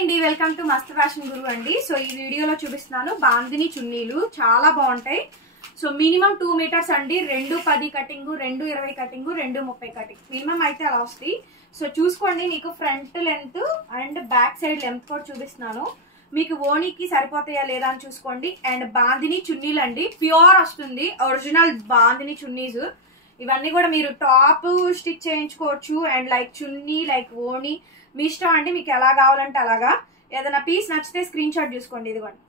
అండి welcome to మస్త్ fashion గురు అండి. సో ఈ వీడియోలో చూపిస్తున్నాను బాందిని చున్నీలు చాలా బాగుంటాయి. సో మినిమం 2 మీటర్స్ అండి, 2:10 కటింగ్, 2:20 కటింగ్, 2:30 కటింగ్ మినిమం అయితే అలా వస్తాయి. సో చూసుకోండి, మీకు front length and back side length కూడా చూపిస్తున్నాను. మీకు ఓణీకి సరిపోతాయా లేదా అని చూసుకోండి. అండ్ బాందిని చున్నీలు అండి, ప్యూర్ వస్తుంది, ఒరిజినల్ బాందిని చున్నీస్. ఇవన్నీ కూడా మీరు టాప్ స్టిచ్ చేయించుకోవచ్చు. అండ్ లైక్ చున్నీ, లైక్ ఓణీ మీ ఇష్టం అండి, మీకు ఎలా కావాలంటే అలాగా. ఏదైనా పీస్ నచ్చితే స్క్రీన్ షాట్ చూసుకోండి. ఇదిగోండి,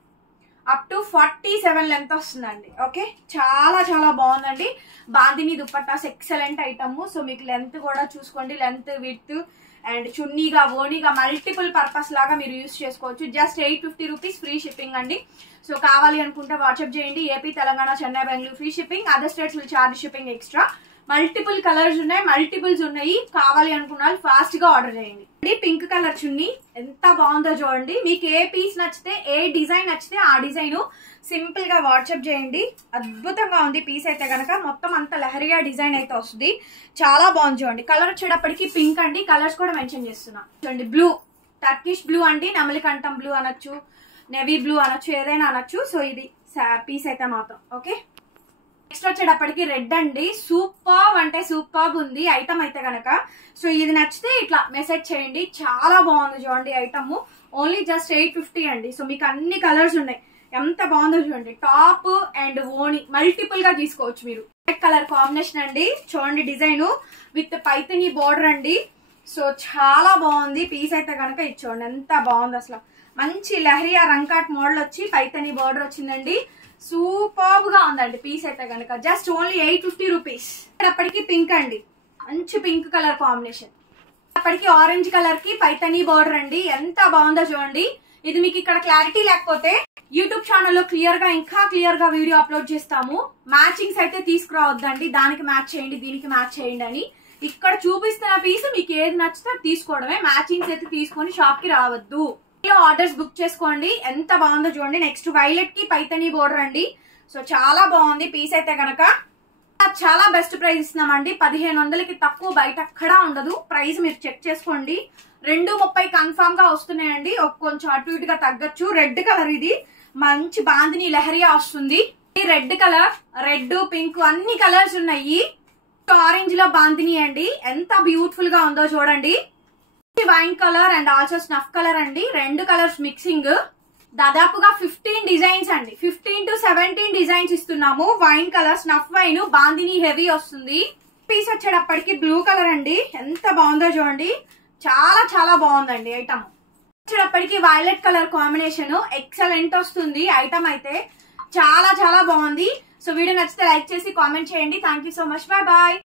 అప్ టు 47 లెంత్ వస్తుందండి. ఓకే, చాలా చాలా బాగుందండి. Bandhani dupattas excellent item. So మీకు లెంత్ కూడా చూసుకోండి, లెంత్ విడ్త్ అండ్ చున్నీగా ఓణీగా మల్టిపుల్ పర్పస్ లాగా మీరు యూజ్ చేసుకోవచ్చు. జస్ట్ 850 రూపీస్ ఫ్రీ షిప్పింగ్ అండి. సో కావాలి అనుకుంటే వాట్సాప్ చేయండి. AP, Telangana, Chennai, Bengaluru free shipping. Other states will charge shipping extra. Multiple colours ఉన్నాయి, మల్టిపుల్స్ ఉన్నాయి. కావాలి అనుకున్న వాళ్ళు ఫాస్ట్ గా ఆర్డర్ చేయండి. పింక్ కలర్ చున్నీ ఎంత బాగుందో చూడండి. మీకు ఏ పీస్ నచ్చితే, ఏ డిజైన్ నచ్చితే ఆ డిజైన్ సింపుల్ గా వాట్సాప్ చేయండి. అద్భుతంగా ఉంది పీస్ అయితే గనక. మొత్తం అంత లహరియా డిజైన్ అయితే వస్తుంది, చాలా బాగుంది చూడండి. కలర్ వచ్చేటప్పటికి పింక్ అండి, కలర్స్ కూడా మెన్షన్ చేస్తున్నా చూడండి. బ్లూ, టర్కిష్ బ్లూ అండి, నెమలికంఠం బ్లూ అనొచ్చు, నెవీ బ్లూ అనొచ్చు, ఏదైనా అనొచ్చు. సో ఇది పీస్ అయితే మాత్రం ఓకే. నెక్స్ట్ వచ్చేటప్పటికి రెడ్ అండి, సూపర్ అంటే సూపర్ ఉంది ఐటమ్ అయితే గనక. సో ఇది నచ్చితే ఇట్లా మెసేజ్ చేయండి, చాలా బాగుంది చూడండి ఐటమ్. ఓన్లీ జస్ట్ 850 అండి. సో మీకు అన్ని కలర్స్ ఉన్నాయి, ఎంత బాగుందో చూడండి. టాప్ అండ్ ఓణి మల్టిపుల్ గా తీసుకోవచ్చు మీరు. రెడ్ కలర్ కాంబినేషన్ అండి, చూడండి డిజైన్ విత్ పైథనీ బోర్డర్ అండి. సో చాలా బాగుంది పీస్ అయితే గనక. ఇది చూడండి ఎంత బాగుంది అసలు. మంచి లహరియా రంకాట్ మోడల్ వచ్చి పైథనీ బోర్డర్ వచ్చిందండి. సూపర్ గా ఉందండి పీస్ అయితే కనుక. Just only 850 rupees. అప్పటికి పింక్ అండి, మంచి పింక్ కలర్ కాంబినేషన్. అప్పటికి ఆరెంజ్ కలర్ కి పైథనీ బోర్డర్ అండి, ఎంత బాగుందో చూడండి. ఇది మీకు ఇక్కడ క్లారిటీ లేకపోతే యూట్యూబ్ ఛానల్లో క్లియర్ గా, ఇంకా క్లియర్ గా వీడియో అప్లోడ్ చేస్తాము. మ్యాచింగ్స్ అయితే తీసుకురావద్దండి, దానికి మ్యాచ్ చేయండి, దీనికి మ్యాచ్ చేయండి అని. ఇక్కడ చూపిస్తున్న పీస్ మీకు ఏది నచ్చితే తీసుకోవడమే, మ్యాచింగ్స్ అయితే తీసుకొని షాప్ కి రావద్దు. ఆర్డర్స్ బుక్ చేసుకోండి. ఎంత బాగుందో చూడండి. నెక్స్ట్ వైలెట్ కి పైథనీ బోర్డర్ అండి. సో చాలా బాగుంది పీస్ అయితే కనుక. చాలా బెస్ట్ ప్రైస్ ఇస్తున్నామండి, 1500కి తక్కువ బయట ఎక్కడా ఉండదు. ప్రైస్ మీరు చెక్ చేసుకోండి. 2:30 కన్ఫామ్ గా వస్తున్నాయండి, కొంచెం అటు ఇటుగా తగ్గచ్చు. రెడ్ కలర్ ఇది మంచి బాందిని లహరియా వస్తుంది. రెడ్ కలర్, రెడ్ పింక్ అన్ని కలర్స్ ఉన్నాయి. ఆరెంజ్ లో బాందిని అండి, ఎంత బ్యూటిఫుల్ గా ఉందో చూడండి. Wine colour and also snuff colour అండి, 2 కలర్స్ మిక్సింగ్. దాదాపుగా 15 డిజైన్స్ అండి, 15 to 17 డిజైన్స్ ఇస్తున్నాము. Wine colour, snuff wine, bandhani heavy వస్తుంది. పీస్ వచ్చేటప్పటికి బ్లూ కలర్ అండి, ఎంత బాగుందో చూడండి. చాలా చాలా బాగుందండి ఐటమ్. వచ్చేటప్పటికి వైలెట్ కలర్ కాంబినేషన్ ఎక్సలెంట్ వస్తుంది ఐటమ్ అయితే, చాలా చాలా బాగుంది. సో వీడియో నచ్చితే లైక్ చేసి కామెంట్ చేయండి. Thank you so much, bye bye.